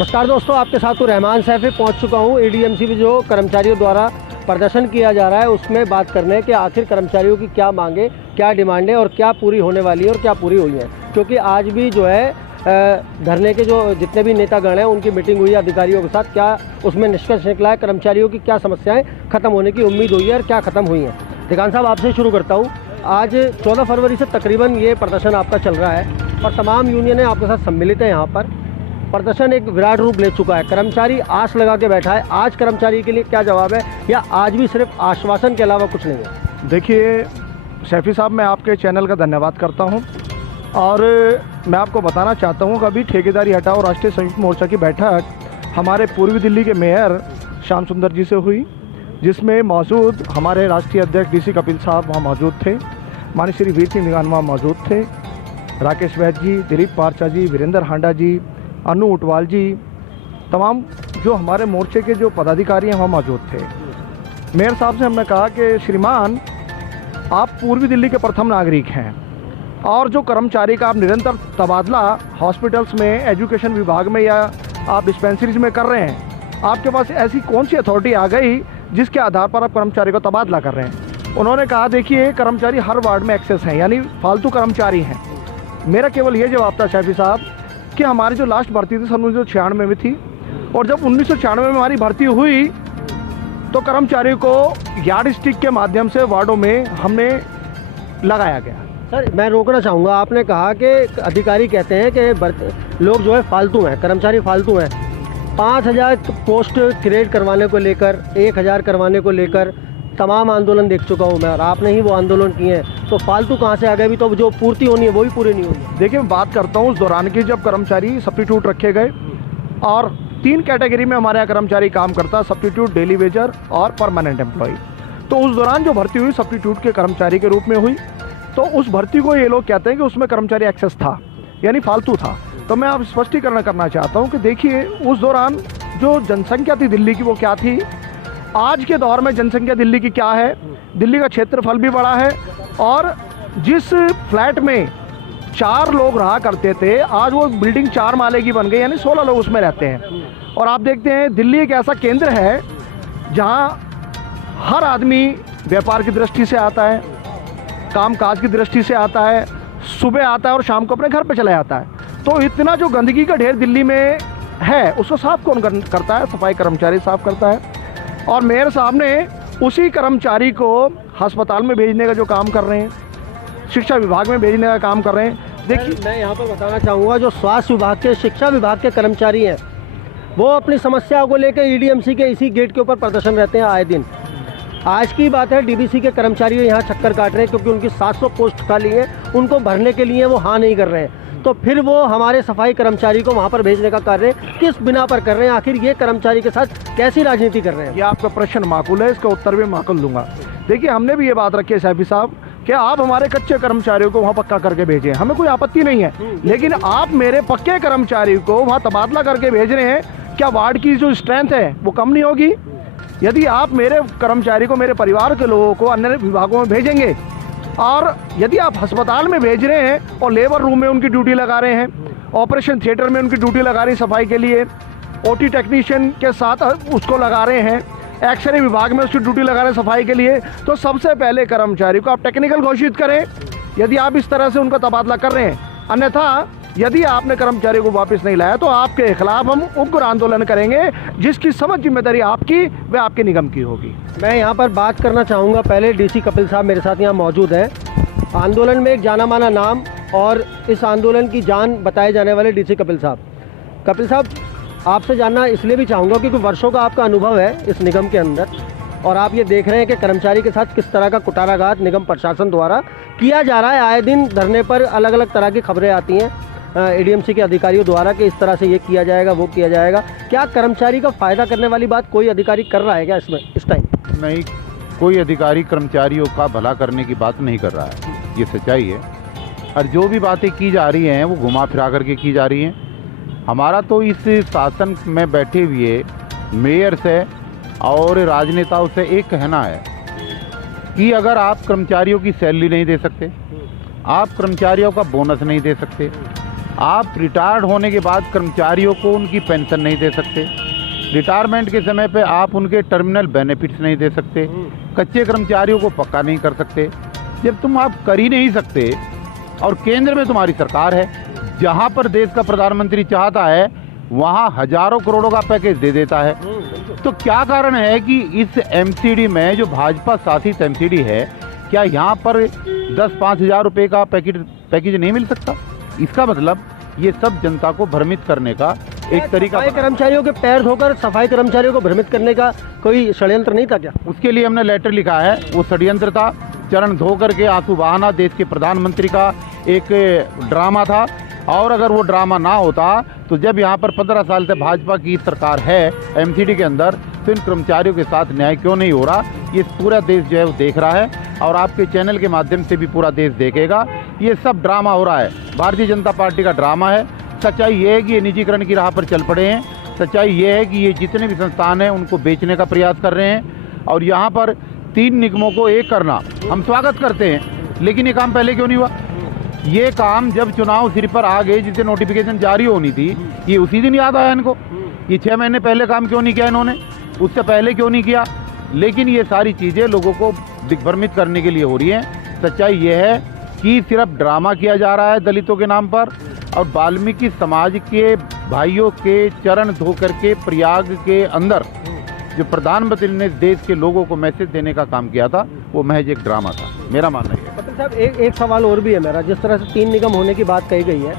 नमस्कार दोस्तों, आपके साथ तो रहमान सैफी पहुंच चुका हूं। एडीएमसी में जो कर्मचारियों द्वारा प्रदर्शन किया जा रहा है उसमें बात करने हैं कि आखिर कर्मचारियों की क्या मांगे, क्या डिमांडें और क्या पूरी होने वाली है और क्या पूरी हुई हैं। क्योंकि आज भी जो है धरने के जो जितने भी नेतागण हैं उनकी मीटिंग हुई है अधिकारियों के साथ। क्या उसमें निष्कर्ष निकला है, कर्मचारियों की क्या समस्याएँ ख़त्म होने की उम्मीद हुई है और क्या ख़त्म हुई हैं। दिगान साहब, आपसे शुरू करता हूँ। आज 14 फरवरी से तकरीबन ये प्रदर्शन आपका चल रहा है और तमाम यूनियनें आपके साथ सम्मिलित हैं। यहाँ पर प्रदर्शन एक विराट रूप ले चुका है। कर्मचारी आस लगा के बैठा है। आज कर्मचारी के लिए क्या जवाब है, या आज भी सिर्फ आश्वासन के अलावा कुछ नहीं है? देखिए सैफी साहब, मैं आपके चैनल का धन्यवाद करता हूं और मैं आपको बताना चाहता हूं कि अभी ठेकेदारी हटाओ राष्ट्रीय संयुक्त मोर्चा की बैठक हमारे पूर्वी दिल्ली के मेयर श्याम सुंदर जी से हुई, जिसमें मौजूद हमारे राष्ट्रीय अध्यक्ष डीसी कपिल साहब वहाँ मौजूद थे, माननीय श्री वीर सिंह निगान वहाँ मौजूद थे, राकेश वैद जी, दिलीप पारचा जी, वीरेंद्र हांडा जी, अनु उटवाल जी, तमाम जो हमारे मोर्चे के जो पदाधिकारी हैं वहाँ मौजूद थे। मेयर साहब से हमने कहा कि श्रीमान, आप पूर्वी दिल्ली के प्रथम नागरिक हैं और जो कर्मचारी का आप निरंतर तबादला हॉस्पिटल्स में, एजुकेशन विभाग में या आप डिस्पेंसरीज में कर रहे हैं, आपके पास ऐसी कौन सी अथॉरिटी आ गई जिसके आधार पर आप कर्मचारी को तबादला कर रहे हैं? उन्होंने कहा, देखिए कर्मचारी हर वार्ड में एक्सेस हैं, यानी फालतू कर्मचारी हैं। मेरा केवल ये जवाब था शैफी साहब कि हमारी जो लास्ट भर्ती थी सन 1996 में थी, और जब 1996 में हमारी भर्ती हुई तो कर्मचारियों को यार्ड स्टिक के माध्यम से वार्डों में हमने लगाया गया। सर, मैं रोकना चाहूँगा। आपने कहा कि अधिकारी कहते हैं कि लोग जो है फालतू हैं, कर्मचारी फालतू हैं। 5000 पोस्ट क्रिएट करवाने को लेकर, 1000 करवाने को लेकर तमाम आंदोलन देख चुका हूँ मैं, और आपने ही वो आंदोलन किए हैं। तो फालतू कहाँ से आ गए? भी तो जो पूर्ति होनी है वो भी पूरी नहीं हुई। देखिए, मैं बात करता हूँ उस दौरान की जब कर्मचारी सब्स्टिट्यूट रखे गए, और 3 कैटेगरी में हमारे यहाँ कर्मचारी काम करता है, सब्स्टिट्यूट, डेली वेजर और परमानेंट एम्प्लॉय। तो उस दौरान जो भर्ती हुई सब्स्टिट्यूट के कर्मचारी के रूप में हुई, तो उस भर्ती को ये लोग कहते हैं कि उसमें कर्मचारी एक्सेस था, यानी फालतू था। तो मैं आप स्पष्टीकरण करना चाहता हूँ कि देखिए, उस दौरान जो जनसंख्या थी दिल्ली की वो क्या थी, आज के दौर में जनसंख्या दिल्ली की क्या है। दिल्ली का क्षेत्रफल भी बड़ा है, और जिस फ्लैट में 4 लोग रहा करते थे, आज वो बिल्डिंग 4 माले की बन गई, यानी 16 लोग उसमें रहते हैं। और आप देखते हैं दिल्ली एक ऐसा केंद्र है जहाँ हर आदमी व्यापार की दृष्टि से आता है, कामकाज की दृष्टि से आता है, सुबह आता है और शाम को अपने घर पे चला जाता है। तो इतना जो गंदगी का ढेर दिल्ली में है, उसको साफ कौन करता है? सफाई कर्मचारी साफ करता है। और मेयर साहब ने उसी कर्मचारी को अस्पताल में भेजने का जो काम कर रहे हैं, शिक्षा विभाग में भेजने का काम कर रहे हैं। देखिए, मैं यहाँ पर बताना चाहूँगा, जो स्वास्थ्य विभाग के, शिक्षा विभाग के कर्मचारी हैं, वो अपनी समस्याओं को लेकर ईडीएमसी के इसी गेट के ऊपर प्रदर्शन रहते हैं आए दिन। आज की बात है, डीबीसी के कर्मचारी यहाँ चक्कर काट रहे हैं क्योंकि उनकी 700 पोस्ट खाली है, उनको भरने के लिए वो हाँ नहीं कर रहे हैं। तो फिर वो हमारे सफाई कर्मचारी को वहाँ पर भेजने का कार्य किस बिना पर कर रहे हैं? आखिर ये कर्मचारी के साथ कैसी राजनीति कर रहे हैं? ये आपका प्रश्न माकूल है, इसका उत्तर भी माकूल दूंगा। देखिए, हमने भी ये बात रखी है सैफी साहब कि आप हमारे कच्चे कर्मचारियों को वहाँ पक्का करके भेजें, हमें कोई आपत्ति नहीं है, लेकिन आप मेरे पक्के कर्मचारी को वहाँ तबादला करके भेज रहे हैं। क्या वार्ड की जो स्ट्रेंथ है वो कम नहीं होगी? यदि आप मेरे कर्मचारी को, मेरे परिवार के लोगों को अन्य विभागों में भेजेंगे, और यदि आप अस्पताल में भेज रहे हैं और लेबर रूम में उनकी ड्यूटी लगा रहे हैं, ऑपरेशन थिएटर में उनकी ड्यूटी लगा रहे हैं सफाई के लिए, ओटी टेक्नीशियन के साथ उसको लगा रहे हैं, एक्सरे विभाग में उसकी ड्यूटी लगा रहे हैं सफाई के लिए, तो सबसे पहले कर्मचारी को आप टेक्निकल घोषित करें, यदि आप इस तरह से उनका तबादला कर रहे हैं। अन्यथा यदि आपने कर्मचारी को वापस नहीं लाया तो आपके खिलाफ हम उग्र आंदोलन करेंगे, जिसकी समझ जिम्मेदारी आपकी व आपके निगम की होगी। मैं यहाँ पर बात करना चाहूँगा, पहले डीसी कपिल साहब मेरे साथ यहाँ मौजूद हैं। आंदोलन में एक जाना माना नाम और इस आंदोलन की जान बताए जाने वाले डीसी कपिल साहब। कपिल साहब, आपसे जानना इसलिए भी चाहूँगा क्योंकि वर्षों का आपका अनुभव है इस निगम के अंदर, और आप ये देख रहे हैं कि कर्मचारी के साथ किस तरह का कुटाराघात निगम प्रशासन द्वारा किया जा रहा है। आए दिन धरने पर अलग अलग तरह की खबरें आती हैं एडीएमसी के अधिकारियों द्वारा कि इस तरह से ये किया जाएगा, वो किया जाएगा। क्या कर्मचारी का फ़ायदा करने वाली बात कोई अधिकारी कर रहा है क्या इसमें इस टाइम? नहीं, कोई अधिकारी कर्मचारियों का भला करने की बात नहीं कर रहा है, ये सच्चाई है। और जो भी बातें की जा रही हैं वो घुमा फिरा करके की जा रही हैं। हमारा तो इस शासन में बैठे हुए मेयर से और राजनेताओं से एक कहना है कि अगर आप कर्मचारियों की सैलरी नहीं दे सकते, आप कर्मचारियों का बोनस नहीं दे सकते, आप रिटायर्ड होने के बाद कर्मचारियों को उनकी पेंशन नहीं दे सकते, रिटायरमेंट के समय पे आप उनके टर्मिनल बेनिफिट्स नहीं दे सकते, कच्चे कर्मचारियों को पक्का नहीं कर सकते। जब तुम आप कर ही नहीं सकते और केंद्र में तुम्हारी सरकार है, जहाँ पर देश का प्रधानमंत्री चाहता है वहाँ हजारों करोड़ों का पैकेज दे देता है, तो क्या कारण है कि इस एमसीडी में जो भाजपा शासित एमसीडी है, क्या यहाँ पर 10-5 हज़ार रुपये का पैकेज नहीं मिल सकता? इसका मतलब ये सब जनता को भ्रमित करने का एक तरीका। सफाई कर्मचारियों के पैर धोकर सफाई कर्मचारियों को भ्रमित करने का कोई षड्यंत्र नहीं था क्या? उसके लिए हमने लेटर लिखा है, वो षड्यंत्र था, चरण धो करके आंसू बहाना देश के प्रधानमंत्री का एक ड्रामा था। और अगर वो ड्रामा ना होता तो जब यहाँ पर 15 साल से भाजपा की सरकार है एमसीडी के अंदर, तो इन कर्मचारियों के साथ न्याय क्यों नहीं हो रहा? ये पूरा देश जो है वो देख रहा है और आपके चैनल के माध्यम से भी पूरा देश देखेगा। ये सब ड्रामा हो रहा है, भारतीय जनता पार्टी का ड्रामा है। सच्चाई ये है कि ये निजीकरण की राह पर चल पड़े हैं। सच्चाई ये है कि ये जितने भी संस्थान हैं उनको बेचने का प्रयास कर रहे हैं। और यहाँ पर 3 निगमों को एक करना हम स्वागत करते हैं, लेकिन ये काम पहले क्यों नहीं हुआ? ये काम जब चुनाव सिर पर आ गए, जिसे नोटिफिकेशन जारी होनी थी, ये उसी दिन याद आया इनको। ये 6 महीने पहले काम क्यों नहीं किया इन्होंने? उससे पहले क्यों नहीं किया? लेकिन ये सारी चीज़ें लोगों को दिग्भ्रमित करने के लिए हो रही हैं। सच्चाई ये है कि सिर्फ ड्रामा किया जा रहा है दलितों के नाम पर, और वाल्मीकि समाज के भाइयों के चरण धो करके प्रयाग के अंदर जो प्रधानमंत्री ने देश के लोगों को मैसेज देने का काम किया था, वो महज एक ड्रामा था, मेरा मानना है। पटेल साहब, एक सवाल और भी है मेरा। जिस तरह से 3 निगम होने की बात कही गई है,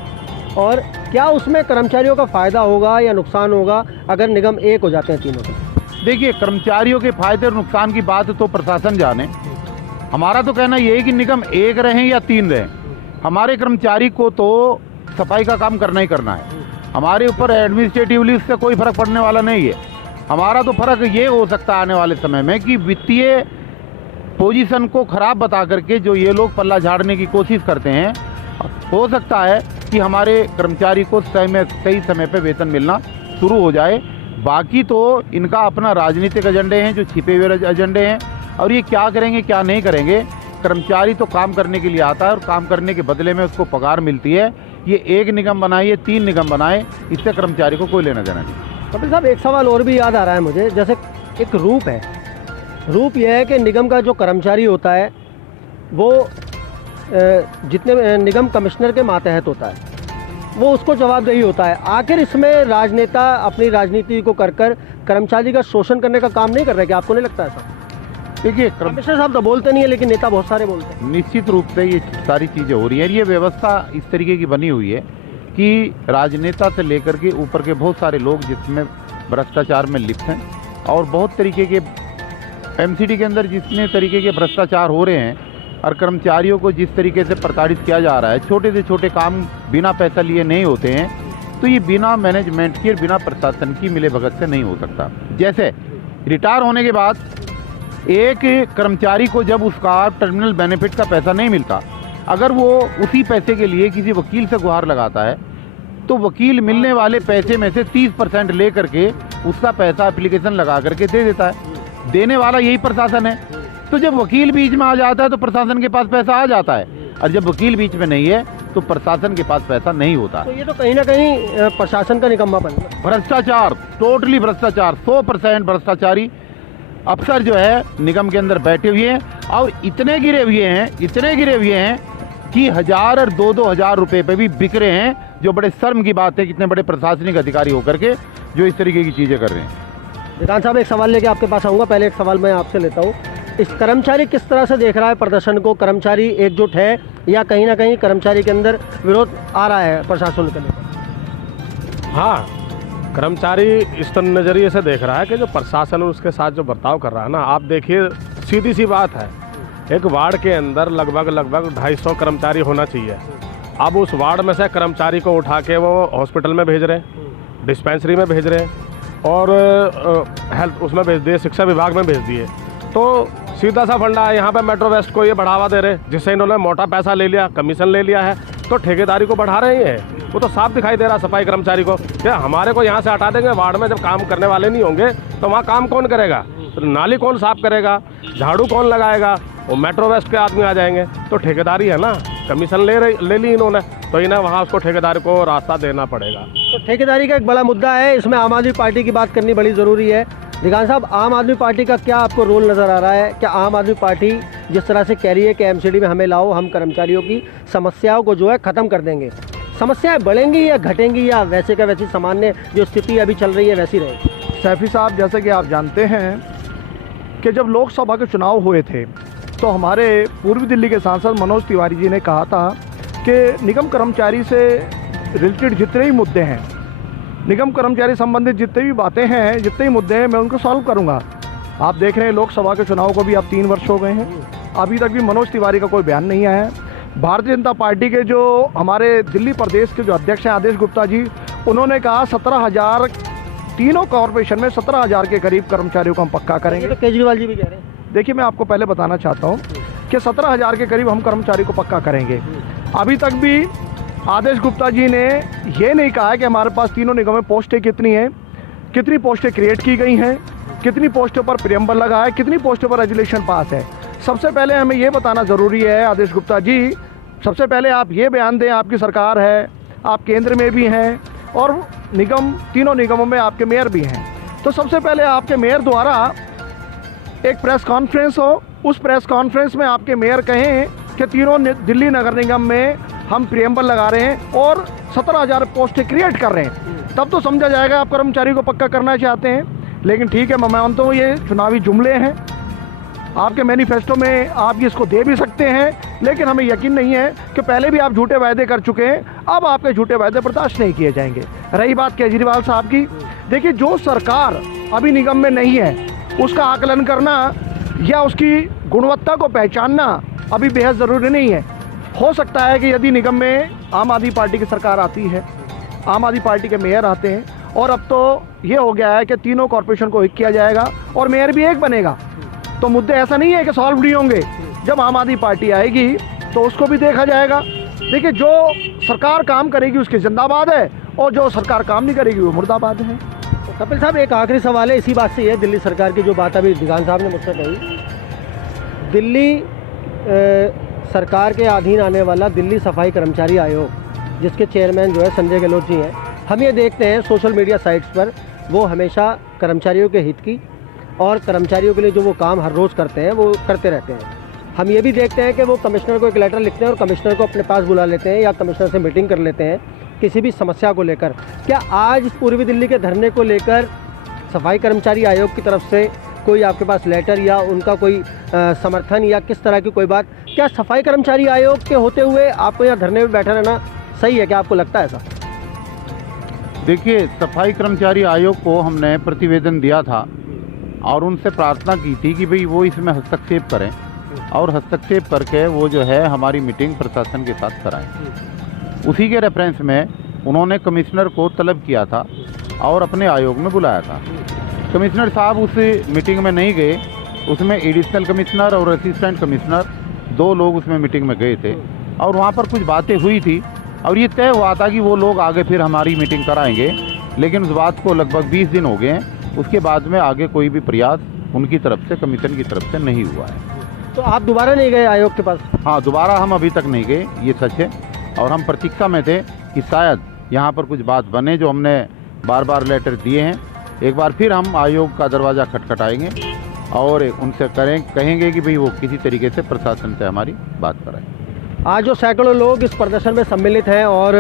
और क्या उसमें कर्मचारियों का फ़ायदा होगा या नुकसान होगा अगर निगम एक हो जाते हैं तीनों के? देखिए, कर्मचारियों के फायदे और नुकसान की बात तो प्रशासन जाने। हमारा तो कहना ये है कि निगम एक रहें या 3 रहें, हमारे कर्मचारी को तो सफाई का काम करना ही करना है। हमारे ऊपर एडमिनिस्ट्रेटिवली उससे कोई फ़र्क पड़ने वाला नहीं है। हमारा तो फ़र्क ये हो सकता है आने वाले समय में कि वित्तीय पोजीशन को ख़राब बता करके जो ये लोग पल्ला झाड़ने की कोशिश करते हैं, हो सकता है कि हमारे कर्मचारी को सही समय पे वेतन मिलना शुरू हो जाए। बाकी तो इनका अपना राजनीतिक एजेंडे हैं, जो छिपे हुए एजेंडे हैं, और ये क्या करेंगे क्या नहीं करेंगे। कर्मचारी तो काम करने के लिए आता है और काम करने के बदले में उसको पगार मिलती है। ये 1 निगम बनाए, ये 3 निगम बनाए, इससे कर्मचारी को कोई लेना देना नहीं। कपिल साहब, एक सवाल और भी याद आ रहा है मुझे। जैसे एक रूप है, रूप यह है कि निगम का जो कर्मचारी होता है वो जितने निगम कमिश्नर के मातहत होता है, वो उसको जवाबदेही होता है। आखिर इसमें राजनेता अपनी राजनीति को कर कर्मचारी का शोषण करने का काम नहीं कर रहे? क्या आपको नहीं लगता ऐसा? देखिए, कमिश्नर साहब तो बोलते नहीं है, लेकिन नेता बहुत सारे बोलते हैं। निश्चित रूप से ये सारी चीज़ें हो रही हैं। ये व्यवस्था इस तरीके की बनी हुई है कि राजनेता से लेकर के ऊपर के बहुत सारे लोग जिसमें भ्रष्टाचार में लिप्त हैं, और बहुत तरीके के एमसीडी के अंदर जितने तरीके के भ्रष्टाचार हो रहे हैं और कर्मचारियों को जिस तरीके से प्रताड़ित किया जा रहा है, छोटे से छोटे काम बिना पैसा लिए नहीं होते हैं, तो ये बिना मैनेजमेंट की और बिना प्रशासन की मिलेभगत से नहीं हो सकता। जैसे रिटायर होने के बाद एक कर्मचारी को जब उसका टर्मिनल बेनिफिट का पैसा नहीं मिलता, अगर वो उसी पैसे के लिए किसी वकील से गुहार लगाता है, तो वकील मिलने वाले पैसे में से 30% ले करके उसका पैसा एप्लीकेशन लगा करके दे देता है। देने वाला यही प्रशासन है। तो जब वकील बीच में आ जाता है तो प्रशासन के पास पैसा आ जाता है, और जब वकील बीच में नहीं है तो प्रशासन के पास पैसा नहीं होता। तो ये तो कहीं ना कहीं प्रशासन का निकम्मापन है। भ्रष्टाचार, टोटली भ्रष्टाचार, 100% भ्रष्टाचारी अफसर जो है निगम के अंदर बैठे हुए हैं, और इतने गिरे हुए हैं कि 1000 और 2-2 हज़ार रुपये पे भी बिक रहे हैं, जो बड़े शर्म की बात है कितने बड़े प्रशासनिक अधिकारी होकर के जो इस तरीके की चीज़ें कर रहे हैं। विधान साहब, एक सवाल लेके आपके पास आऊँगा। पहले एक सवाल मैं आपसे लेता हूँ। इस कर्मचारी किस तरह से देख रहा है प्रदर्शन को? कर्मचारी एकजुट है या कहीं ना कहीं कर्मचारी के अंदर विरोध आ रहा है प्रशासन के लिए? हाँ, कर्मचारी इस नज़रिए से देख रहा है कि जो प्रशासन उसके साथ जो बर्ताव कर रहा है ना, आप देखिए, सीधी सी बात है, एक वार्ड के अंदर लगभग 250 कर्मचारी होना चाहिए। अब उस वार्ड में से कर्मचारी को उठा के वो हॉस्पिटल में भेज रहे हैं, डिस्पेंसरी में भेज रहे हैं, और हेल्थ उसमें भेज दिए, शिक्षा विभाग में भेज दिए। तो सीधा सा फंडा है, यहाँ पे मेट्रो वेस्ट को ये बढ़ावा दे रहे, जिससे इन्होंने मोटा पैसा ले लिया, कमीशन ले लिया है, तो ठेकेदारी को बढ़ा रहे हैं। वो तो साफ दिखाई दे रहा सफाई कर्मचारी को। क्या हमारे को यहाँ से हटा देंगे, वार्ड में जब काम करने वाले नहीं होंगे तो वहाँ काम कौन करेगा? तो नाली कौन साफ करेगा? झाड़ू कौन लगाएगा? वो मेट्रो वेस्ट के आदमी आ जाएंगे। तो ठेकेदारी है ना। कमीशन ले ली इन्होंने, तो इन्हें वहाँ उसको ठेकेदार को रास्ता देना पड़ेगा। तो ठेकेदारी का एक बड़ा मुद्दा है, इसमें आम आदमी पार्टी की बात करनी बड़ी ज़रूरी है। दिगान साहब, आम आदमी पार्टी का क्या आपको रोल नज़र आ रहा है? क्या आम आदमी पार्टी जिस तरह से कह रही है कि एमसीडी में हमें लाओ, हम कर्मचारियों की समस्याओं को जो है ख़त्म कर देंगे, समस्याएं बढ़ेंगी या घटेंगी, या वैसे का वैसी सामान्य जो स्थिति अभी चल रही है वैसी रहेगी? सैफी साहब, जैसे कि आप जानते हैं कि जब लोकसभा के चुनाव हुए थे तो हमारे पूर्वी दिल्ली के सांसद मनोज तिवारी जी ने कहा था कि निगम कर्मचारी से रिलेटेड जितने भी मुद्दे हैं, निगम कर्मचारी संबंधित जितने भी बातें हैं, जितने भी मुद्दे हैं, मैं उनको सॉल्व करूंगा। आप देख रहे हैं लोकसभा के चुनाव को भी अब 3 वर्ष हो गए हैं, अभी तक भी मनोज तिवारी का कोई बयान नहीं आया है। भारतीय जनता पार्टी के जो हमारे दिल्ली प्रदेश के जो अध्यक्ष हैं आदेश गुप्ता जी, उन्होंने कहा 17,000 तीनों कॉरपोरेशन में 17,000 के करीब कर्मचारियों को हम पक्का करेंगे। तो केजरीवाल जी भी कह रहे हैं। देखिए, मैं आपको पहले बताना चाहता हूँ कि 17,000 के करीब हम कर्मचारी को पक्का करेंगे। अभी तक भी आदेश गुप्ता जी ने ये नहीं कहा है कि हमारे पास तीनों निगम में पोस्टें कितनी हैं, कितनी पोस्टें क्रिएट की गई हैं, कितनी पोस्टों पर प्रियम्बल लगा है, कितनी पोस्टों पर रेजुलेशन पास है। सबसे पहले हमें ये बताना ज़रूरी है आदेश गुप्ता जी, सबसे पहले आप ये बयान दें, आपकी सरकार है, आप केंद्र में भी हैं और निगम, तीनों निगमों में आपके मेयर भी हैं, तो सबसे पहले आपके मेयर द्वारा एक प्रेस कॉन्फ्रेंस हो, उस प्रेस कॉन्फ्रेंस में आपके मेयर कहें कि तीनों दिल्ली नगर निगम में हम प्रियम्बल लगा रहे हैं और 17,000 पोस्टें क्रिएट कर रहे हैं, तब तो समझा जाएगा आप कर्मचारी को पक्का करना चाहते हैं। लेकिन ठीक है, मैं मानता हूँ ये चुनावी जुमले हैं, आपके मैनिफेस्टो में आप इसको दे भी सकते हैं, लेकिन हमें यकीन नहीं है कि पहले भी आप झूठे वायदे कर चुके हैं, अब आपके झूठे वायदे बर्दाश्त नहीं किए जाएंगे। रही बात केजरीवाल साहब की, देखिए जो सरकार अभी निगम में नहीं है उसका आकलन करना या उसकी गुणवत्ता को पहचानना अभी बेहद ज़रूरी नहीं है। हो सकता है कि यदि निगम में आम आदमी पार्टी की सरकार आती है, आम आदमी पार्टी के मेयर आते हैं, और अब तो ये हो गया है कि तीनों कॉरपोरेशन को एक किया जाएगा और मेयर भी एक बनेगा, तो मुद्दे ऐसा नहीं है कि सॉल्व नहीं होंगे। जब आम आदमी पार्टी आएगी तो उसको भी देखा जाएगा। देखिए, जो सरकार काम करेगी उसकी जिंदाबाद है और जो सरकार काम नहीं करेगी वो मुर्दाबाद है। तो कपिल साहब, एक आखिरी सवाल है इसी बात से, ये दिल्ली सरकार की जो बात अभी दिगान साहब ने मुझसे कही, दिल्ली सरकार के अधीन आने वाला दिल्ली सफाई कर्मचारी आयोग, जिसके चेयरमैन जो है संजय गहलोत जी हैं, हम ये देखते हैं सोशल मीडिया साइट्स पर वो हमेशा कर्मचारियों के हित की और कर्मचारियों के लिए जो वो काम हर रोज़ करते हैं वो करते रहते हैं। हम ये भी देखते हैं कि वो कमिश्नर को एक लेटर लिखते हैं और कमिश्नर को अपने पास बुला लेते हैं या कमिश्नर से मीटिंग कर लेते हैं किसी भी समस्या को लेकर। क्या आज पूर्वी दिल्ली के धरने को लेकर सफाई कर्मचारी आयोग की तरफ से कोई आपके पास लेटर या उनका कोई समर्थन या किस तरह की कोई बात, क्या सफाई कर्मचारी आयोग के होते हुए आपको यहाँ धरने में बैठा रहना सही है? क्या आपको लगता है ऐसा? देखिए, सफाई कर्मचारी आयोग को हमने प्रतिवेदन दिया था और उनसे प्रार्थना की थी कि भाई वो इसमें हस्तक्षेप करें और हस्तक्षेप करके वो जो है हमारी मीटिंग प्रशासन के साथ कराएं। उसी के रेफरेंस में उन्होंने कमिश्नर को तलब किया था और अपने आयोग में बुलाया था। कमिश्नर साहब उस मीटिंग में नहीं गए, उसमें एडिशनल कमिश्नर और असिस्टेंट कमिश्नर 2 लोग उसमें मीटिंग में गए थे और वहाँ पर कुछ बातें हुई थी और ये तय हुआ था कि वो लोग आगे फिर हमारी मीटिंग कराएंगे, लेकिन उस बात को लगभग 20 दिन हो गए हैं, उसके बाद में आगे कोई भी प्रयास उनकी तरफ से, कमीशन की तरफ से नहीं हुआ है। तो आप दोबारा नहीं गए आयोग के पास? हाँ, दोबारा हम अभी तक नहीं गए, ये सच है, और हम प्रतीक्षा में थे कि शायद यहाँ पर कुछ बात बने, जो हमने बार बार लेटर दिए हैं। एक बार फिर हम आयोग का दरवाज़ा खटखटाएंगे और उनसे कहेंगे कि भाई वो किसी तरीके से प्रशासन से हमारी बात कराएं। आज जो सैकड़ों लोग इस प्रदर्शन में सम्मिलित हैं और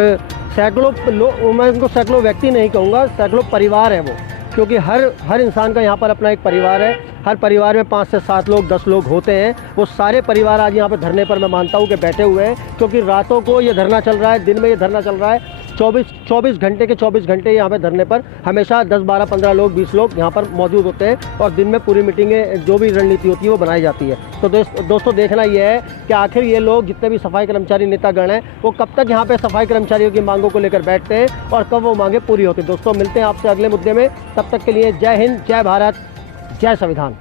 सैकड़ों लोग, मैं उनको सैकड़ों व्यक्ति नहीं कहूँगा, सैकड़ों परिवार है वो, क्योंकि हर इंसान का यहाँ पर अपना एक परिवार है। हर परिवार में 5 से 7 लोग, 10 लोग होते हैं। वो सारे परिवार आज यहाँ पर धरने पर मैं मानता हूँ कि बैठे हुए हैं, क्योंकि रातों को ये धरना चल रहा है, दिन में ये धरना चल रहा है। 24 घंटे के 24 घंटे यहाँ पे धरने पर हमेशा 10, 12, 15 लोग, 20 लोग यहाँ पर मौजूद होते हैं और दिन में पूरी मीटिंगें, जो भी रणनीति होती है वो बनाई जाती है। तो दोस्तों देखना ये है कि आखिर ये लोग, जितने भी सफाई कर्मचारी नेतागण हैं, वो कब तक यहाँ पे सफाई कर्मचारियों की मांगों को लेकर बैठते हैं और कब वो मांगें पूरी होती हैं। दोस्तों, मिलते हैं आपसे अगले मुद्दे में, तब तक के लिए जय हिंद, जय भारत, जय संविधान।